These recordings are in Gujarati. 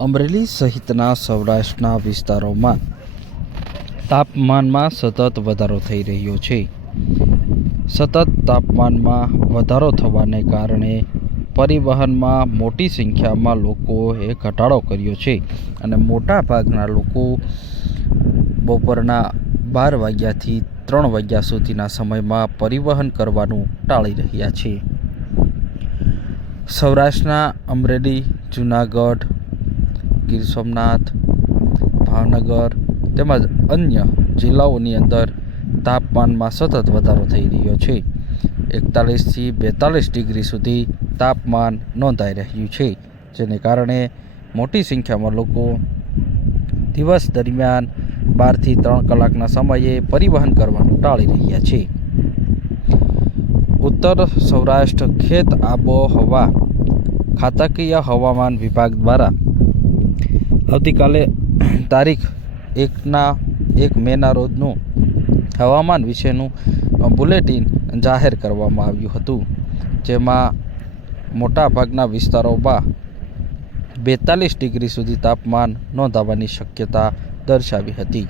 અમરેલી સહિતના સૌરાષ્ટ્રના વિસ્તારોમાં તાપમાનમાં સતત વધારો થઈ રહ્યો છે. સતત તાપમાનમાં વધારો થવાને કારણે પરિવહનમાં મોટી સંખ્યામાં લોકોએ ઘટાડો કર્યો છે અને મોટા ભાગના લોકો બપોરના 12 વાગ્યાથી 3 વાગ્યા સુધીના સમયમાં પરિવહન કરવાનું ટાળી રહ્યા છે. સૌરાષ્ટ્રના અમરેલી, જૂનાગઢ, ગીર સોમનાથ, ભાવનગર તેમજ અન્ય જિલ્લાઓની અંદર તાપમાનમાં સતત વધારો થઈ રહ્યો છે. 41 થી 42 ડિગ્રી સુધી તાપમાન નોંધાઈ રહ્યું છે, જેને કારણે મોટી સંખ્યામાં લોકો દિવસ દરમિયાન 12 થી 3 કલાકના સમયે પરિવહન કરવાનું ટાળી રહ્યા છે. ઉત્તર સૌરાષ્ટ્ર ખેત આબોહવા ખાતાકીય હવામાન વિભાગ દ્વારા આવતીકાલે તારીખ 1 મેના રોજનું હવામાન વિશેનું બુલેટિન જાહેર કરવામાં આવ્યું હતું, જેમાં મોટાભાગના વિસ્તારોમાં 42 ડિગ્રી સુધી તાપમાન નોંધાવાની શક્યતા દર્શાવી હતી.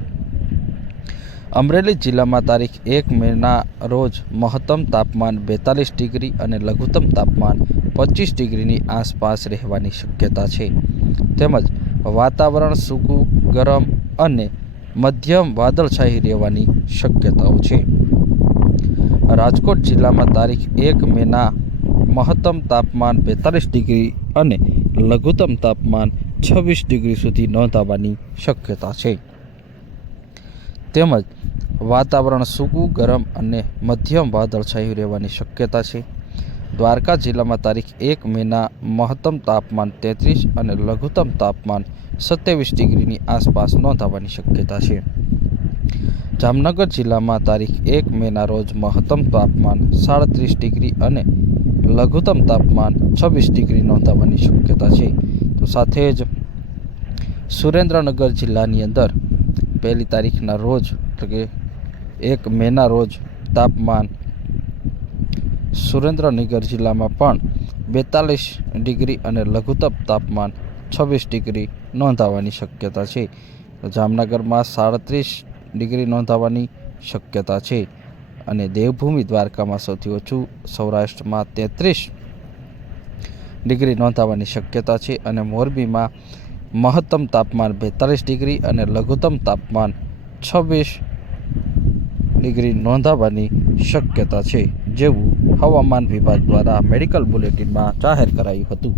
અમરેલી જિલ્લામાં તારીખ 1 મેના રોજ મહત્તમ તાપમાન 42 ડિગ્રી અને લઘુત્તમ તાપમાન 25 ડિગ્રીની આસપાસ રહેવાની શક્યતા છે. તેમજ વાતાવરણ સૂકું, ગરમ અને મધ્યમ વાદળછાયું રહેવાની શક્યતાઓ છે. રાજકોટ જિલ્લામાં તારીખ 1 મેના મહત્તમ તાપમાન 42 ડિગ્રી અને લઘુત્તમ તાપમાન 26 ડિગ્રી સુધી નોંધાવાની શક્યતા છે. તેમજ વાતાવરણ સૂકું, ગરમ અને મધ્યમ વાદળછાયું રહેવાની શક્યતા છે. દ્વારકા જિલ્લામાં તારીખ 1 મેના મહત્તમ તાપમાન 33 અને લઘુત્તમ તાપમાન 27 ડિગ્રીની આસપાસ નોંધાવાની શક્યતા છે. જામનગર જિલ્લામાં તારીખ 1 મેના રોજ મહત્તમ તાપમાન 37 ડિગ્રી અને લઘુત્તમ તાપમાન 26 ડિગ્રી નોંધાવાની શક્યતા છે. તો સાથે જ સુરેન્દ્રનગર જિલ્લાની અંદર 1 તારીખના રોજ એટલે કે 1 મેના રોજ તાપમાન સુરેન્દ્રનગર જિલ્લામાં પણ 42 ડિગ્રી અને લઘુત્તમ તાપમાન 26 ડિગ્રી નોંધાવાની શક્યતા છે. જામનગરમાં 37 ડિગ્રી નોંધાવાની શક્યતા છે અને દેવભૂમિ દ્વારકામાં સૌથી ઓછું સૌરાષ્ટ્રમાં 33 ડિગ્રી નોંધાવાની શક્યતા છે અને મોરબીમાં મહત્તમ તાપમાન 42 ડિગ્રી અને લઘુત્તમ તાપમાન 26 ડિગ્રી નોંધાવાની શક્યતા છે, જેવું હવામાન વિભાગ દ્વારા મેડિકલ બુલેટિનમાં જાહેર કરાયું હતું.